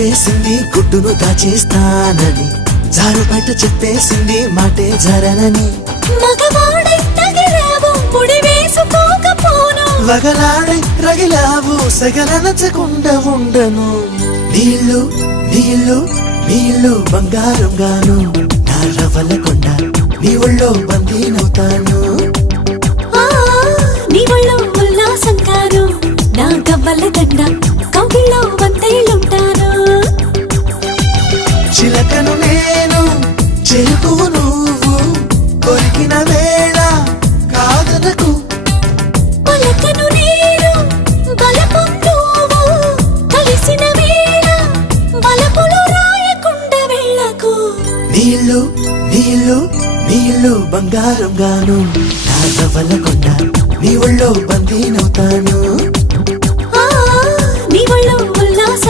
చెప్పేసింది గుడ్డును దాచేస్తానని, జారు బయట చెప్పేసింది మాటే జరనని. మగవాడై తగిలావు ముడి వేసుకోకపోను, వగలాడై రగిలావు సగలనచకుండా ఉండను. నీళ్ళు నీళ్ళు నీళ్ళు బంగారంగాను, నా రవ్వల కొండ నీ ఒళ్ళో బందీనవుతాను. నీ ఒళ్ళో ఉల్లాసం కాను, నా గవ్వల దండ కౌగిల్లో వంతైలుంటాను. చిలకను నేను చెరుకువు నువ్వు, కొరికిన వేళ కాదనకు. పలకను నేను బలపు నువ్వు, కలిసిన వేళ బలపులు రాయకుండా వెళ్ళకు. నీళ్ళు నీళ్ళు నీళ్ళు బంగారంగాను, నా రవ్వల కొండ నీ ఒళ్ళో బందీనవుతాను.